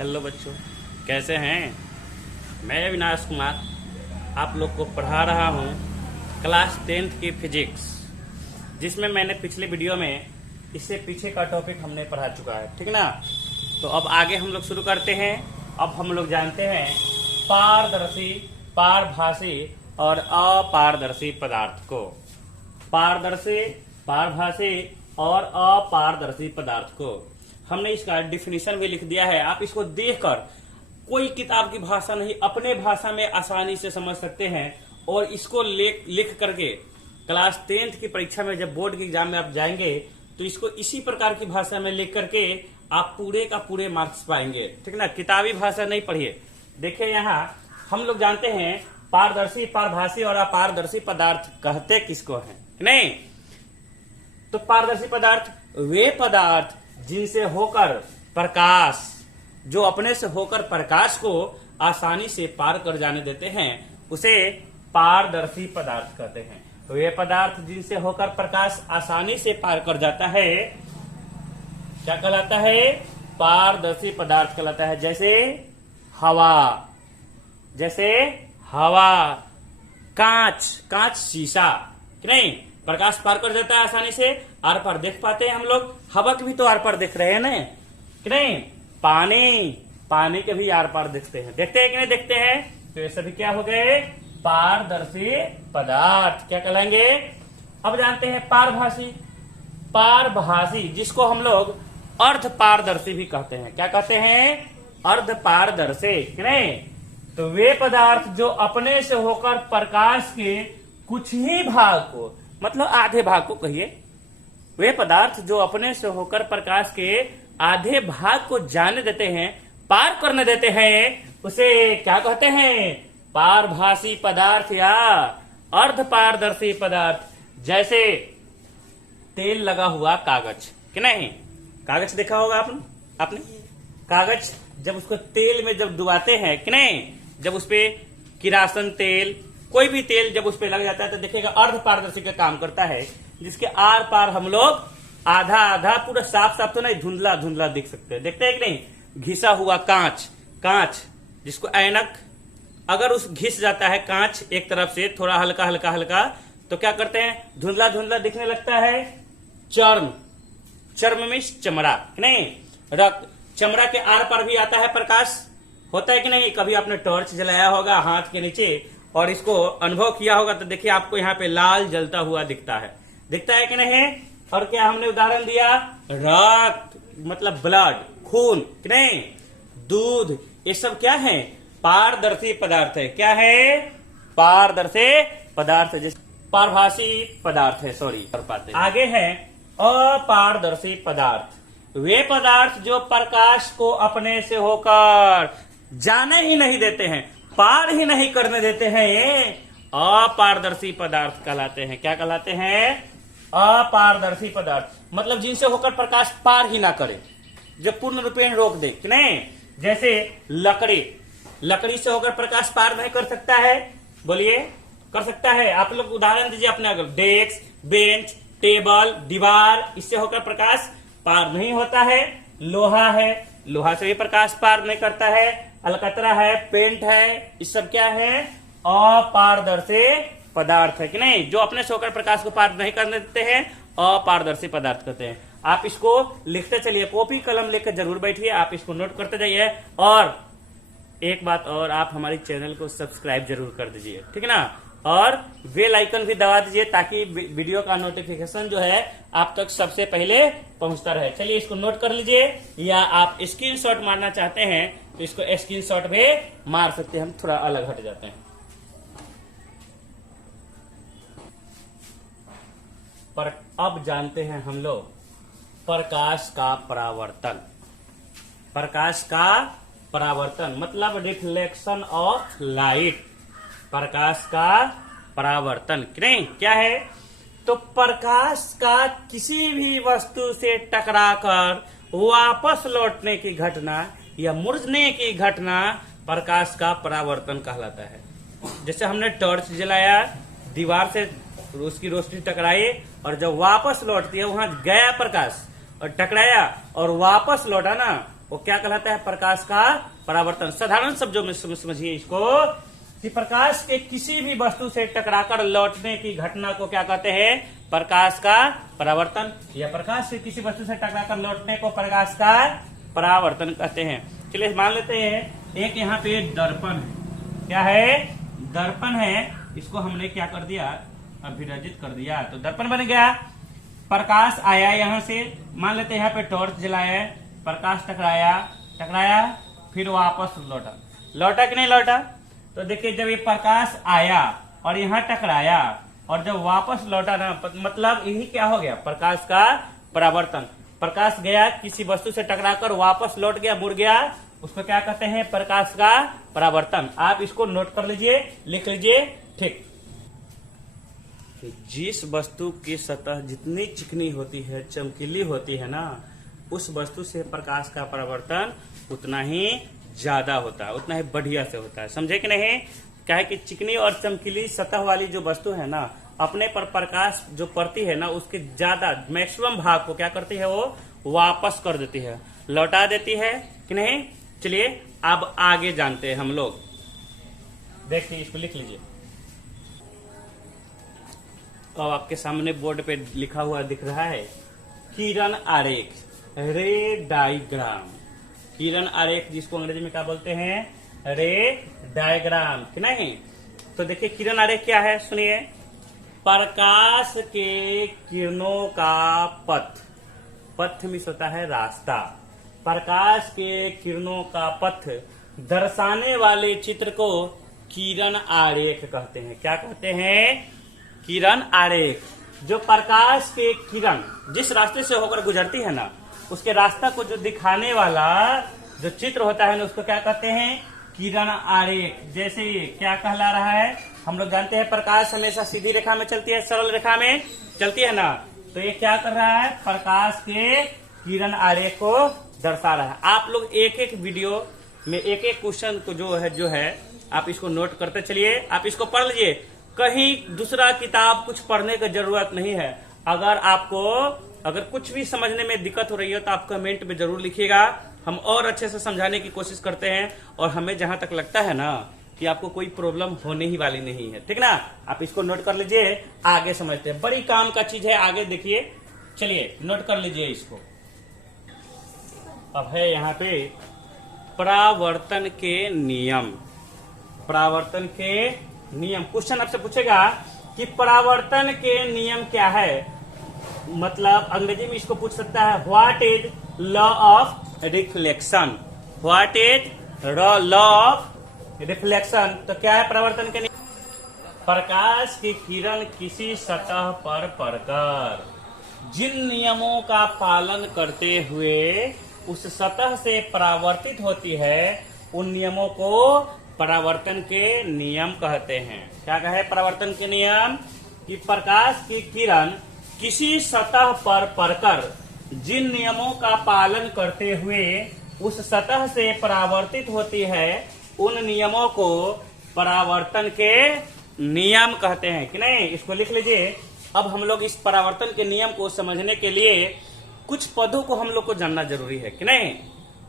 Hello बच्चों, कैसे हैं। मैं अविनाश कुमार आप लोग को पढ़ा रहा हूँ क्लास 10th की फिजिक्स, जिसमें मैंने पिछले वीडियो में इससे पीछे का टॉपिक हमने पढ़ा चुका है, ठीक ना। तो अब आगे हम लोग शुरू करते हैं। अब हम लोग जानते हैं पारदर्शी, पारभासी और अपारदर्शी पदार्थ को। पारदर्शी, पारभासी और अपारदर्शी पदार्थ को हमने इसका डिफिनीशन भी लिख दिया है। आप इसको देखकर कोई किताब की भाषा नहीं, अपने भाषा में आसानी से समझ सकते हैं। और इसको लिख करके क्लास 10th की परीक्षा में जब बोर्ड के एग्जाम में आप जाएंगे तो इसको इसी प्रकार की भाषा में लिख करके आप पूरे का पूरे मार्क्स पाएंगे, ठीक ना। किताबी भाषा नहीं पढ़िए। देखिए यहाँ हम लोग जानते हैं पारदर्शी, पारभासी और अपारदर्शी पदार्थ कहते किसको हैं, नहीं। तो पारदर्शी पदार्थ वे पदार्थ जिनसे होकर प्रकाश, जो अपने से होकर प्रकाश को आसानी से पार कर जाने देते हैं, उसे पारदर्शी पदार्थ कहते हैं। वे पदार्थ जिनसे होकर प्रकाश आसानी से पार कर जाता है क्या कहलाता है? पारदर्शी पदार्थ कहलाता है। जैसे हवा, जैसे हवा, कांच, कांच शीशा, नहीं, प्रकाश पार कर जाता है आसानी से, आर पार देख पाते हैं हम लोग। हवा के भी तो आर पार देख रहे हैं ना, कि नहीं। पानी, पानी के भी आर पार देखते हैं, देखते हैं कि नहीं देखते हैं। तो ये सभी क्या हो गए? पारदर्शी पदार्थ क्या कहलाएंगे। अब जानते हैं पारभासी, पारभासी जिसको हम लोग अर्ध पारदर्शी भी कहते हैं। क्या कहते हैं? अर्ध पारदर्शी, कि नहीं। तो वे पदार्थ जो अपने से होकर प्रकाश के कुछ ही भाग को, मतलब आधे भाग को कहिए, वे पदार्थ जो अपने से होकर प्रकाश के आधे भाग को जाने देते हैं, पार करने देते हैं, उसे क्या कहते हैं? पारभासी पदार्थ या अर्ध पारदर्शी पदार्थ। जैसे तेल लगा हुआ कागज, कि नहीं। कागज देखा होगा आपने कागज जब उसको तेल में जब डुबाते हैं, कि नहीं, जब उसपे किरासन तेल, कोई भी तेल जब उस पे लग जाता है तो देखिएगा अर्ध पारदर्शी का काम करता है, जिसके आर पार हम लोग आधा आधा, पूरा साफ साफ तो नहीं, धुंधला धुंधला दिख सकते हैं, देखते हैं कि नहीं। घिसा हुआ कांच, कांच जिसको ऐनक, अगर उस घिस जाता है कांच एक तरफ से थोड़ा हल्का हल्का हल्का, तो क्या करते हैं? धुंधला धुंधला दिखने लगता है। चर्म, चर्म में चमड़ा, नहीं, रक्त, चमड़ा के आर पार भी आता है प्रकाश, होता है कि नहीं। कभी आपने टॉर्च जलाया होगा हाथ के नीचे और इसको अनुभव किया होगा तो देखिए आपको यहाँ पे लाल जलता हुआ दिखता है, दिखता है कि नहीं। और क्या हमने उदाहरण दिया? रक्त मतलब ब्लड, खून, कि नहीं, दूध, ये सब क्या है? पारदर्शी पदार्थ है। क्या है? पारदर्शी पदार्थ है, पारभासी पदार्थ है, सॉरी कर पाते। आगे है अपारदर्शी पदार्थ, वे पदार्थ जो प्रकाश को अपने से होकर जाने ही नहीं देते हैं, पार ही नहीं करने देते हैं, ये अपारदर्शी पदार्थ कहलाते हैं। क्या कहलाते हैं? अपारदर्शी पदार्थ, मतलब जिनसे होकर प्रकाश पार ही ना करे, जो पूर्ण रूपेण रोक दे, कि नहीं। जैसे लकड़ी, लकड़ी से होकर प्रकाश पार नहीं कर सकता है, बोलिए कर सकता है? आप लोग उदाहरण दीजिए अपने अगर। डेस्क, बेंच, टेबल, दीवार, इससे होकर प्रकाश पार नहीं होता है। लोहा है, लोहा से भी प्रकाश पार नहीं करता है। अलकतरा है, पेंट है, ये सब क्या है? अपारदर्शी पदार्थ है, कि नहीं, जो अपने से होकर प्रकाश को पार नहीं करने देते हैं, अपारदर्शी पदार्थ कहते हैं। आप इसको लिखते चलिए, कॉपी कलम लेकर जरूर बैठिए, आप इसको नोट करते जाइए। और एक बात और, आप हमारे चैनल को सब्सक्राइब जरूर कर दीजिए, ठीक है ना। और बेल आइकन भी दबा दीजिए ताकि वीडियो का नोटिफिकेशन जो है आप तक सबसे पहले पहुंचता रहे। चलिए इसको नोट कर लीजिए, या आप स्क्रीनशॉट मारना चाहते हैं तो इसको स्क्रीनशॉट भी मार सकते हैं। हम थोड़ा अलग हट जाते हैं। पर अब जानते हैं हम लोग प्रकाश का परावर्तन। प्रकाश का परावर्तन मतलब रिफ्लेक्शन ऑफ लाइट, प्रकाश का परावर्तन, नहीं, क्या है? तो प्रकाश का किसी भी वस्तु से टकराकर वापस लौटने की घटना या मुड़ने की घटना प्रकाश का परावर्तन कहलाता है। जैसे हमने टॉर्च जलाया, दीवार से उसकी रोशनी टकराई और जब वापस लौटती है, वहां गया प्रकाश और टकराया और वापस लौटा ना, वो क्या कहलाता है? प्रकाश का परावर्तन। साधारण शब्दों में समझिए इसको कि प्रकाश के किसी भी वस्तु से टकराकर लौटने की घटना को क्या कहते हैं? प्रकाश का परावर्तन। या प्रकाश से किसी वस्तु से टकराकर लौटने को प्रकाश का परावर्तन कहते हैं। चलिए मान लेते हैं एक यहाँ पे दर्पण है। क्या है? दर्पण है। इसको हमने क्या कर दिया? अभिरजित कर दिया, तो दर्पण बन गया। प्रकाश आया यहाँ से, मान लेते हैं यहाँ पे टॉर्च जलाया, प्रकाश टकराया, फिर वापस लौटा कि नहीं लौटा? तो देखिए जब ये प्रकाश आया और यहाँ टकराया और जब वापस लौटा ना, मतलब यही क्या हो गया? प्रकाश का परावर्तन। प्रकाश गया किसी वस्तु से टकराकर वापस लौट गया, मुड़ गया, उसको क्या कहते हैं? प्रकाश का परावर्तन। आप इसको नोट कर लीजिए, लिख लीजिए। ठीक, जिस वस्तु की सतह जितनी चिकनी होती है, चमकीली होती है ना, उस वस्तु से प्रकाश का परावर्तन उतना ही ज्यादा होता है, उतना ही बढ़िया से होता है। समझे कि नहीं? क्या है कि चिकनी और चमकीली सतह वाली जो वस्तु है ना, अपने पर प्रकाश जो पड़ती है ना, उसके ज्यादा मैक्सिमम भाग को क्या करती है? वो वापस कर देती है, लौटा देती है कि नहीं? चलिए अब आगे जानते हैं हम लोग। देखिए इसको लिख लीजिए। अब आपके सामने बोर्ड पे लिखा हुआ दिख रहा है किरण आरेख, रे डायग्राम। किरण आरेख जिसको अंग्रेजी में क्या बोलते हैं? रे डायग्राम, कि नहीं? तो देखिए किरण आरेख क्या है, सुनिए। प्रकाश के किरणों का पथ मीन्स होता है रास्ता। प्रकाश के किरणों का पथ दर्शाने वाले चित्र को किरण आरेख कहते हैं। क्या कहते हैं? किरण आरेख। जो प्रकाश के किरण जिस रास्ते से होकर गुजरती है ना, उसके रास्ता को जो दिखाने वाला जो चित्र होता है ना, उसको क्या कहते हैं? किरण आरेख। जैसे ये क्या कहला रहा है? हम लोग जानते हैं प्रकाश हमेशा सीधी रेखा में चलती है, सरल रेखा में चलती है ना, तो ये क्या कर रहा है? प्रकाश के किरण आरेख को दर्शा रहा है। आप लोग एक एक वीडियो में एक एक क्वेश्चन को जो है आप इसको नोट करते चलिए, आप इसको पढ़ लीजिए। कहीं दूसरा किताब कुछ पढ़ने की जरूरत नहीं है। अगर कुछ भी समझने में दिक्कत हो रही है तो आप कमेंट में जरूर लिखिएगा, हम और अच्छे से समझाने की कोशिश करते हैं। और हमें जहां तक लगता है ना कि आपको कोई प्रॉब्लम होने ही वाली नहीं है, ठीक ना? आप इसको नोट कर लीजिए, आगे समझते हैं। बड़ी काम का चीज है, आगे देखिए। चलिए नोट कर लीजिए इसको। अब है यहाँ पे परावर्तन के नियम। परावर्तन के नियम। क्वेश्चन आपसे पूछेगा कि परावर्तन के नियम क्या है, मतलब अंग्रेजी में इसको पूछ सकता है what is law of reflection. What is law of reflection. तो क्या है परावर्तन के नियम? प्रकाश की किरण किसी सतह पर पड़कर जिन नियमों का पालन करते हुए उस सतह से परावर्तित होती है, उन नियमों को परावर्तन के नियम कहते हैं। क्या कहे परावर्तन के नियम? कि प्रकाश की किरण किसी सतह पर पड़कर जिन नियमों का पालन करते हुए उस सतह से परावर्तित होती है, उन नियमों को परावर्तन के नियम कहते हैं, कि नहीं? इसको लिख लीजिए। अब हम लोग इस परावर्तन के नियम को समझने के लिए कुछ पदों को हम लोग को जानना जरूरी है, कि नहीं?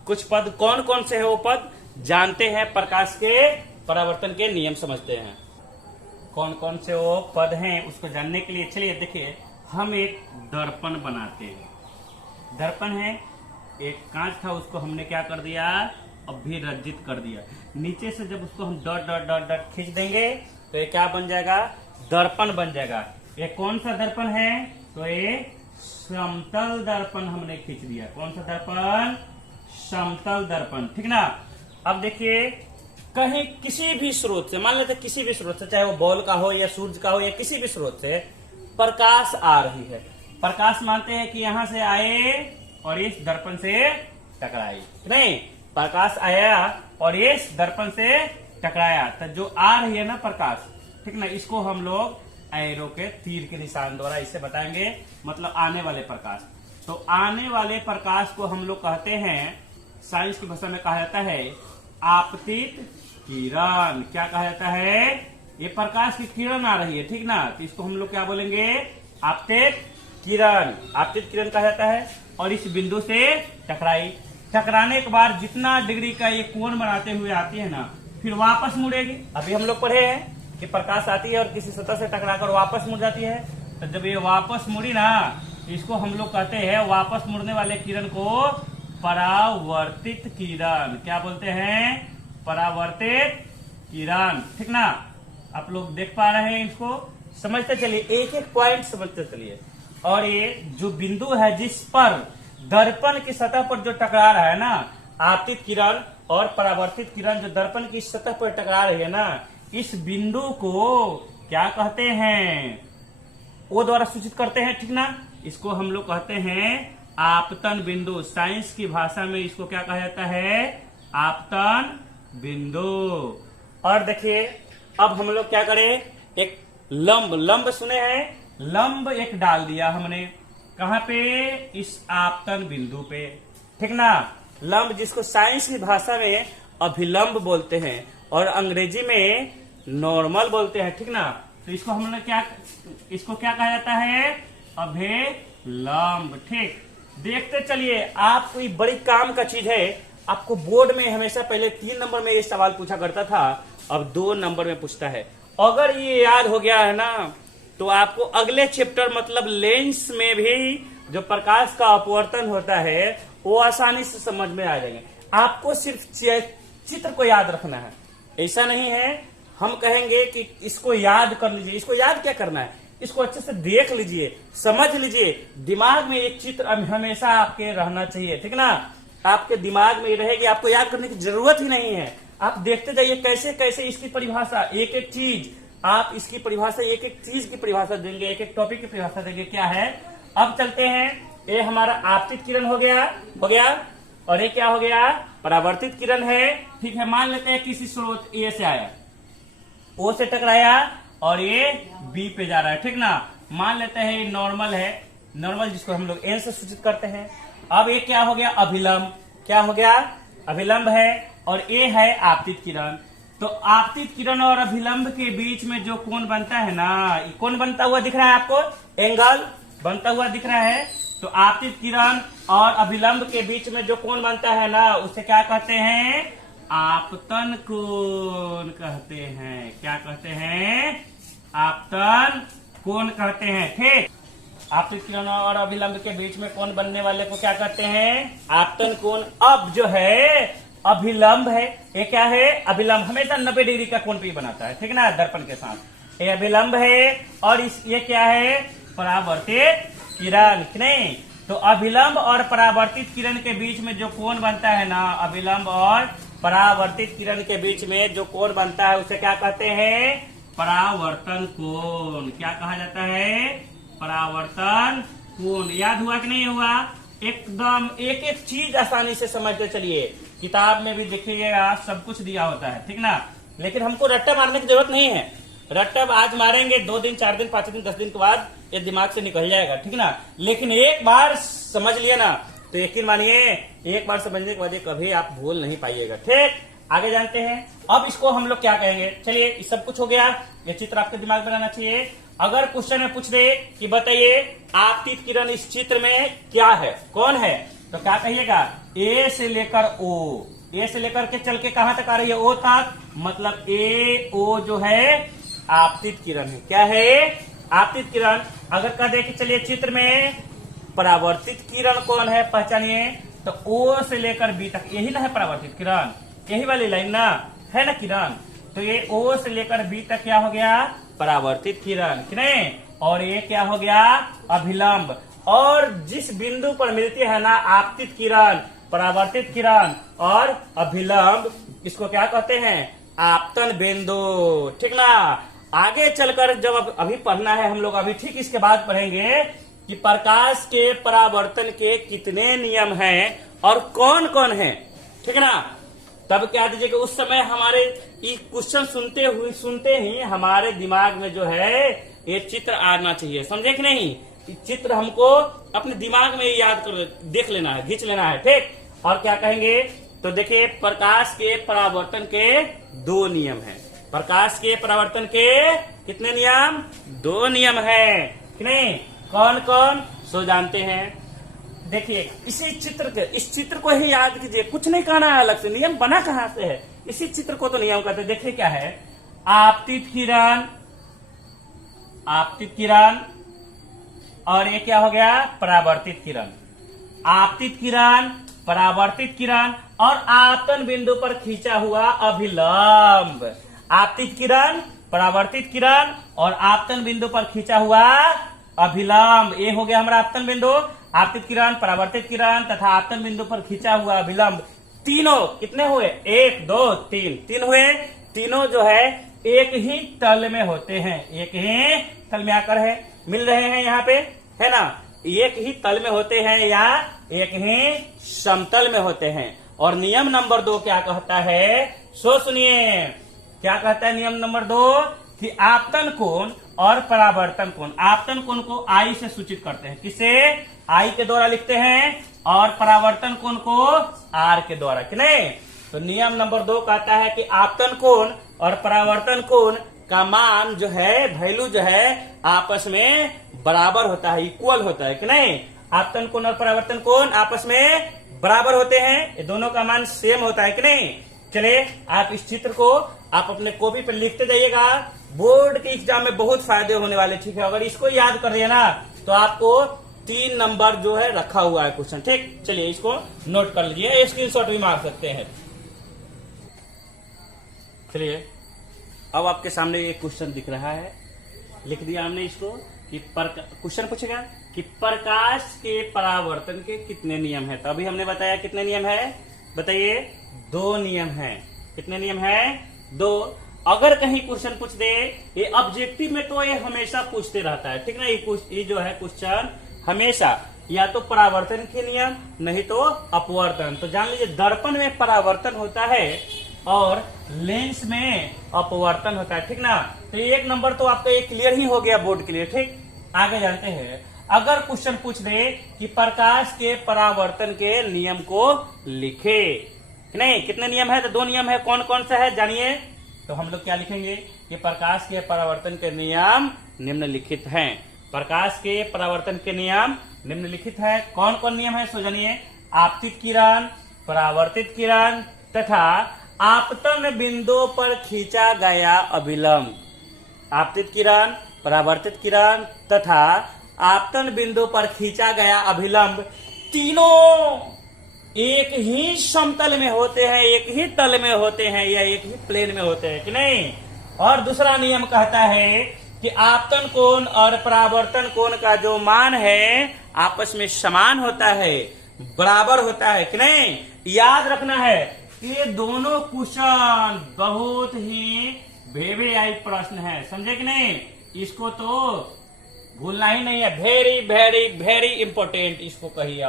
कुछ पद कौन कौन से है वो पद जानते हैं, प्रकाश के परावर्तन के नियम समझते हैं। कौन कौन से वो पद हैं उसको जानने के लिए चलिए देखिए, हम एक दर्पण बनाते हैं। दर्पण है, एक कांच था, उसको हमने क्या कर दिया? अभिरजित कर दिया। नीचे से जब उसको हम डॉट डॉट डॉट डॉट खींच देंगे तो ये क्या बन जाएगा? दर्पण बन जाएगा। ये कौन सा दर्पण है? तो ये समतल दर्पण हमने खींच दिया। कौन सा दर्पण? समतल दर्पण, ठीक ना? अब देखिए, कहीं किसी भी स्रोत से, मान लेते किसी भी स्रोत से, चाहे वो बॉल का हो या सूरज का हो या किसी भी स्रोत से प्रकाश आ रही है। प्रकाश मानते हैं कि यहां से आए और इस दर्पण से टकराई, नहीं? प्रकाश आया और इस दर्पण से टकराया, तो जो आ रही है ना प्रकाश, ठीक ना, इसको हम लोग एरो के तीर के निशान द्वारा इसे बताएंगे, मतलब आने वाले प्रकाश। तो आने वाले प्रकाश को हम लोग कहते हैं, साइंस की भाषा में कहा जाता है आपतित किरण। क्या कहा जाता है? ये प्रकाश की किरण आ रही है, ठीक ना, तो इसको हम लोग क्या बोलेंगे? आपतित किरण। आपतित किरण कहा जाता है। और इस बिंदु से टकराई, टकराने के बाद जितना डिग्री का ये कोण बनाते हुए आती है ना, फिर वापस मुड़ेगी। अभी हम लोग पढ़े हैं कि प्रकाश आती है और किसी सतह से टकराकर वापस मुड़ जाती है। तो जब ये वापस मुड़ी ना, इसको हम लोग कहते हैं, वापस मुड़ने वाले किरण को परावर्तित किरण। क्या बोलते हैं? परावर्तित किरण। ठीक ना? आप लोग देख पा रहे हैं, इसको समझते चलिए, एक एक पॉइंट समझते चलिए। और ये जो बिंदु है जिस पर दर्पण की सतह पर जो टकरा रहा है ना, आपतित किरण और परावर्तित किरण जो दर्पण की सतह पर टकरा रही है ना, इस बिंदु को क्या कहते हैं? ओ द्वारा सूचित करते हैं। ठीक ना? इसको हम लोग कहते हैं आपतन बिंदु। साइंस की भाषा में इसको क्या कहा जाता है? आपतन बिंदु। और देखिए, अब हम लोग क्या करें, एक लंब सुने हैं, लंब एक डाल दिया हमने। कहां पे? इस आपतन बिंदु पे। ठीक ना? लंब जिसको साइंस की भाषा में अभिलंब बोलते हैं और अंग्रेजी में नॉर्मल बोलते हैं। ठीक ना? तो इसको हमने इसको क्या कहा जाता है? अभिलंब। ठीक, देखते चलिए। आप कोई बड़ी काम का चीज है, आपको बोर्ड में हमेशा पहले 3 नंबर में ये सवाल पूछा करता था, अब 2 नंबर में पूछता है। अगर ये याद हो गया है ना, तो आपको अगले चैप्टर मतलब लेंस में भी जो प्रकाश का अपवर्तन होता है वो आसानी से समझ में आ जाएंगे। आपको सिर्फ चित्र को याद रखना है, ऐसा नहीं है हम कहेंगे कि इसको याद कर लीजिए। इसको याद क्या करना है? इसको अच्छे से देख लीजिए, समझ लीजिए। दिमाग में एक चित्र हमेशा आपके रहना चाहिए। ठीक ना? आपके दिमाग में रहेगी, आपको याद करने की जरूरत ही नहीं है। आप देखते जाइए कैसे कैसे इसकी परिभाषा, एक एक चीज आप इसकी परिभाषा, एक एक चीज की परिभाषा देंगे, एक एक टॉपिक की परिभाषा देंगे। क्या है? अब चलते हैं। ये हमारा आपतित किरण हो गया और ये क्या हो गया? परावर्तित किरण है। ठीक है, मान लेते हैं किसी स्रोत ए से आया, ओ से टकराया और ये बी पे जा रहा है। ठीक ना? मान लेते हैं ये नॉर्मल है, नॉर्मल जिसको हम लोग एन से सूचित करते हैं। अब ये क्या हो गया? अभिलंब। क्या हो गया? अभिलंब है। और ये है आपतित किरण। तो आपतित किरण और अभिलंब के बीच में जो कोण बनता है ना, ये कोण बनता हुआ दिख रहा है आपको, एंगल बनता हुआ दिख रहा है। तो आपतित किरण और अभिलंब के बीच में जो कोण बनता है ना, उसे क्या कहते हैं? आपतन कोण कहते हैं। क्या कहते हैं? आपतन कोण कहते हैं। ठीक, आपतित किरण और अभिलंब के बीच में कोण बनने वाले को क्या कहते हैं? आपतन कोण। अब जो है अभिलंब है, ये क्या है? अभिलंब हमेशा 90 डिग्री का कोण भी बनाता है। ठीक ना? दर्पण के साथ ये अभिलंब है। और ये क्या है? परावर्तित किरण। नहीं, तो अभिलंब और परावर्तित किरण के बीच में जो कोण बनता है ना, अभिलंब और परावर्तित किरण के बीच में जो कोण बनता है उसे क्या कहते हैं? परावर्तन कोण। क्या कहा जाता है? परावर्तन कोण। याद हुआ कि नहीं हुआ? एकदम एक एक चीज आसानी से समझते चलिए। किताब में भी देखिएगा सब कुछ दिया होता है। ठीक ना? लेकिन हमको रट्टा मारने की जरूरत नहीं है। रट्टा आज मारेंगे, 2 दिन 4 दिन 5 दिन 10 दिन के बाद ये दिमाग से निकल जाएगा। ठीक ना? लेकिन एक बार समझ लिया ना, तो यकीन मानिए एक बार समझने के बाद कभी आप भूल नहीं पाइएगा। ठीक, आगे जानते हैं। अब इसको हम लोग क्या कहेंगे? चलिए, सब कुछ हो गया। ये चित्र आपके दिमाग में रहना चाहिए। अगर क्वेश्चन में पूछ दे कि बताइए आपतित किरण इस चित्र में क्या है, कौन है, तो क्या कहिएगा? ए से लेकर ओ, ए से लेकर के चल के कहां तक आ रही है? ओ तक। मतलब ए ओ जो है आपतित किरण है। क्या है? आपतित किरण। अगर कह दे कि चलिए चित्र में परावर्तित किरण कौन है, पहचानिए, तो ओ से लेकर बी तक, यही ना है परावर्तित किरण, यही वाली लाइन ना है ना किरण। तो ये ओ से लेकर बी तक क्या हो गया? परावर्तित किरण। कि नहीं? और ये क्या हो गया? अभिलंब। और जिस बिंदु पर मिलती है ना आपतित किरण, परावर्तित किरण और अभिलंब, इसको क्या कहते हैं? आपतन बिंदु। ठीक ना? आगे चलकर जब अभी पढ़ना है हम लोग, अभी ठीक इसके बाद पढ़ेंगे कि प्रकाश के परावर्तन के कितने नियम हैं और कौन कौन है। ठीक ना? तब क्या दीजिएगा, उस समय हमारे ये क्वेश्चन सुनते ही हमारे दिमाग में जो है ये चित्र आना चाहिए। समझे कि नहीं? चित्र हमको अपने दिमाग में याद कर देख लेना है, खींच लेना है। ठीक, और क्या कहेंगे? तो देखिए, प्रकाश के परावर्तन के 2 नियम हैं। प्रकाश के परावर्तन के कितने नियम? 2 नियम हैं। कि नहीं? कौन कौन? सो जानते हैं। देखिए इस चित्र को ही याद कीजिए, कुछ नहीं कहना है अलग से, नियम बना कहां से है, इसी चित्र को तो नियम कहते हैं। देखिए क्या है, आपतित किरण और ये क्या हो गया, परावर्तित किरण। आपतित किरण, परावर्तित किरण और आपतन बिंदु पर खींचा हुआ अभिलंब। आपतित किरण, परावर्तित किरण और आपतन बिंदु पर खींचा हुआ अभिलंब, ये हो गया हमारा आपतन बिंदु। आपतित किरण, परावर्तित किरण तथा आपतन बिंदु पर खींचा हुआ अभिलंब, तीनों कितने हुए, 1 2 3, 3 हुए। तीनों जो है एक ही तल में होते हैं, एक ही तल में आकर है मिल रहे हैं यहाँ पे, है ना। एक ही तल में होते हैं या एक ही समतल में होते हैं। और नियम नंबर 2 क्या कहता है, सो सुनिए, क्या कहता है नियम नंबर 2 कि आपतन कोण और परावर्तन कोण, आपतन कोण को आई से सूचित करते हैं, किसे, आई के द्वारा लिखते हैं, और परावर्तन कोण को आर के द्वारा, कि नहीं। तो नियम नंबर 2 कहता है कि आपतन कोण और परावर्तन कोण का मान जो है, वैल्यू जो है आपस में बराबर होता है, इक्वल होता है, कि नहीं। आपतन कोण और परावर्तन कोण आपस में बराबर होते हैं, ये दोनों का मान सेम होता है, कि नहीं। चलिए आप इस चित्र को आप अपने कॉपी पर लिखते जाइएगा, बोर्ड के एग्जाम में बहुत फायदे होने वाले, ठीक है। अगर इसको याद कर दिया ना तो आपको 3 नंबर जो है रखा हुआ है क्वेश्चन, ठीक। चलिए इसको नोट कर लीजिए, स्क्रीनशॉट भी मार सकते हैं। चलिए अब आपके सामने एक क्वेश्चन दिख रहा है, लिख दिया हमने इसको कि क्वेश्चन पूछेगा कि प्रकाश के परावर्तन के कितने नियम है। तो अभी हमने बताया कितने नियम है, बताइए, 2 नियम है। कितने नियम है, 2। अगर कहीं क्वेश्चन पूछ दे, ये ऑब्जेक्टिव में तो ये हमेशा पूछते रहता है, ठीक ना। ये जो है क्वेश्चन हमेशा या तो परावर्तन के नियम, नहीं तो अपवर्तन। तो जान लीजिए, दर्पण में परावर्तन होता है और लेंस में अपवर्तन होता है, ठीक ना। तो 1 नंबर तो आपका ये क्लियर ही हो गया बोर्ड के लिए, ठीक। आगे जानते हैं, अगर क्वेश्चन पूछ दे कि प्रकाश के परावर्तन के नियम को लिखे, नहीं, कितने नियम है, तो 2 नियम है। कौन कौन सा है जानिए। तो हम लोग क्या लिखेंगे कि प्रकाश के परावर्तन के नियम निम्नलिखित हैं। प्रकाश के परावर्तन के नियम निम्नलिखित है। कौन कौन नियम है सो जानिए, आपतित किरण, परावर्तित किरण तथा आपतन बिंदु पर खींचा गया अभिलंब। आपतित किरण, परावर्तित किरण तथा आपतन बिंदु पर खींचा गया अभिलंब, तीनों एक ही समतल में होते हैं, एक ही तल में होते हैं या एक ही प्लेन में होते हैं, कि नहीं। और दूसरा नियम कहता है कि आपतन कोण और परावर्तन कोण का जो मान है आपस में समान होता है, बराबर होता है, कि नहीं। याद रखना है, ये दोनों क्वेश्चन बहुत ही VVI प्रश्न है, समझे कि नहीं। इसको तो भूलना ही नहीं है, वेरी वेरी वेरी इंपोर्टेंट इसको कहिए,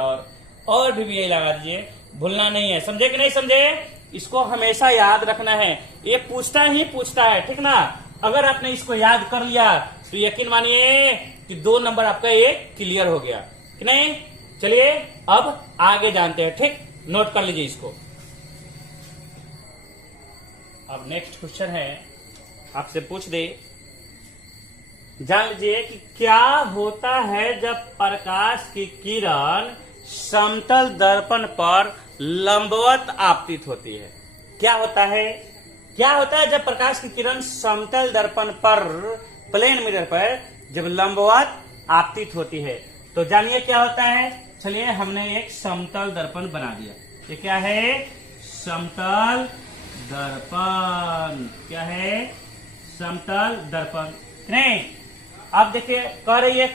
और VVI लगा दीजिए, भूलना नहीं है, समझे कि नहीं समझे। इसको हमेशा याद रखना है, ये पूछता ही पूछता है, ठीक ना। अगर आपने इसको याद कर लिया तो यकीन मानिए कि 2 नंबर आपका ये क्लियर हो गया, कि नहीं। चलिए अब आगे जानते हैं, ठीक, नोट कर लीजिए इसको। अब नेक्स्ट क्वेश्चन है, आपसे पूछ दे, जान लीजिए कि क्या होता है जब प्रकाश की किरण समतल दर्पण पर लंबवत आपतित होती है। क्या होता है, क्या होता है जब प्रकाश की किरण समतल दर्पण पर, प्लेन मिरर पर जब लंबवत आपतित होती है। तो जानिए क्या होता है। चलिए हमने एक समतल दर्पण बना दिया, ये क्या है, समतल दर्पण। क्या है, समतल दर्पण, नहीं। अब देखिए कह रही है,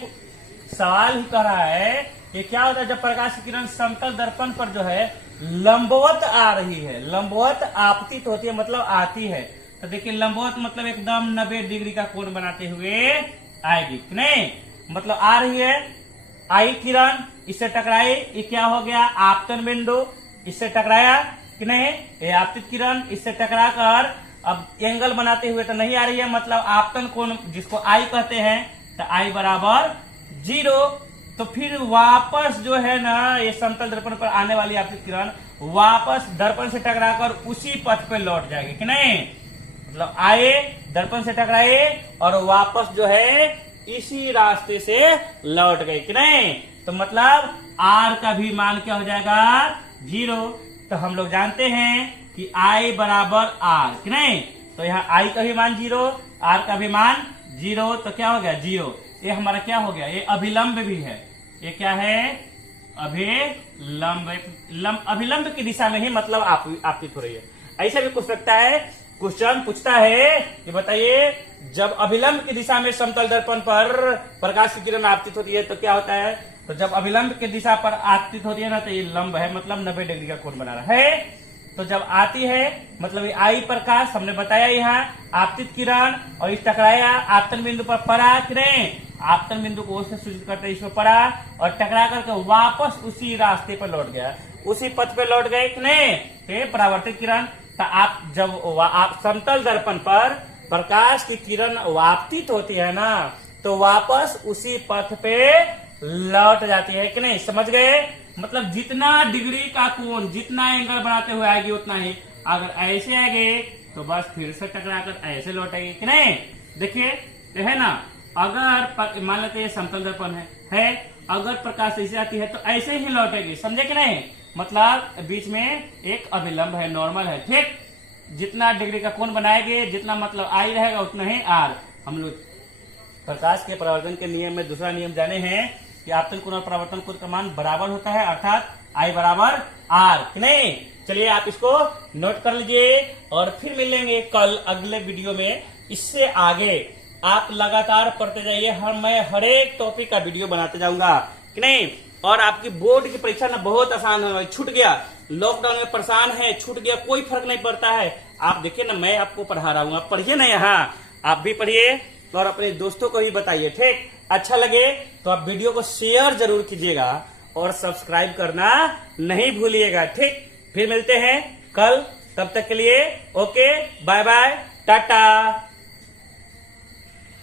सवाल ही कह रहा है कि क्या होता है जब प्रकाश की किरण समतल दर्पण पर जो है लंबवत आ रही है, लंबवत आपतित होती है, मतलब आती है। तो देखिए लंबवत मतलब एकदम 90 डिग्री का कोण बनाते हुए आएगी, नहीं, मतलब आ रही है। आई किरण इससे टकराई, ये क्या हो गया, आपतन बिंदु, इससे टकराया कि नहीं, ये आपतित किरण इससे टकरा कर अब एंगल बनाते हुए तो नहीं आ रही है, मतलब आपतन कोण जिसको आई कहते हैं, तो आई बराबर 0। तो फिर वापस जो है ना, ये समतल दर्पण पर आने वाली आपतित किरण वापस दर्पण से टकराकर उसी पथ पे लौट जाएगी, कि नहीं। मतलब आए, दर्पण से टकराए और वापस जो है इसी रास्ते से लौट गई, कि नहीं। तो मतलब आर का भी मान क्या हो जाएगा 0। तो हम लोग जानते हैं कि आई बराबर आर, कि नहीं? तो यहाँ आई का भी मान 0, आर का भी मान 0, तो क्या हो गया 0। ये हमारा क्या हो गया, ये अभिलंब भी है। ये क्या है, अभिलंब। अभिलंब की दिशा में ही मतलब आपतित हो रही है। ऐसा भी कुछ सकता है, क्वेश्चन पूछता है कि बताइए जब अभिलंब की दिशा में समतल दर्पण पर प्रकाश की किरण आपतित होती है तो क्या होता है। तो जब अभिलंब की दिशा पर आपतित होती है ना, तो ये लंब है, मतलब 90 डिग्री का कोण बना रहा है। तो जब आती है मतलब ये आई प्रकाश, हमने बताया यहाँ आपतित किरण, और इस टकराया आपतन बिंदु पर पड़ा, कि नहीं? आपतन बिंदु को से सूचित करते हैं, इसमें पड़ा और टकरा करके वापस उसी रास्ते पर लौट गया, उसी पथ पे लौट गए, कि नहीं? तो परावर्तित किरण। तो आप जब आप समतल दर्पण पर प्रकाश की किरण वापतित होती है ना, तो वापस उसी पथ पे लौट जाती है, कि नहीं? समझ गए? मतलब जितना डिग्री का कोण, जितना एंगल बनाते हुए आएगी उतना ही। अगर ऐसे आएंगे तो बस फिर से टकराकर ऐसे लौटेगी, कि नहीं? देखिए तो है ना, अगर मान लेते हैं समतल दर्पण है, अगर प्रकाश ऐसे आती है तो ऐसे ही लौटेगी, समझे कि नहीं? मतलब बीच में एक अभिलंब है, नॉर्मल है, ठीक? जितना डिग्री का कोण बनाएंगे, जितना मतलब आई रहेगा उतना ही आर। हम लोग प्रकाश के परावर्तन के नियम में दूसरा नियम जाने हैं कि आपतन कोण और परावर्तन कोण का मान बराबर होता है, अर्थात आई बराबर आर, कि नहीं? चलिए आप इसको नोट कर लीजिए और फिर मिलेंगे कल अगले वीडियो में। इससे आगे आप लगातार पढ़ते जाइए, मैं हर एक टॉपिक का वीडियो बनाते जाऊंगा, कि नहीं? और आपकी बोर्ड की परीक्षा ना बहुत आसान है। छूट गया, लॉकडाउन में परेशान है, छूट गया, कोई फर्क नहीं पड़ता है। आप देखिए ना, मैं आपको पढ़ा रहा हूँ, आप पढ़िए ना, यहाँ आप भी पढ़िए और अपने दोस्तों को भी बताइए, ठीक? अच्छा लगे तो आप वीडियो को शेयर जरूर कीजिएगा और सब्सक्राइब करना नहीं भूलिएगा, ठीक? फिर मिलते हैं कल, तब तक के लिए ओके, बाय बाय, टाटा।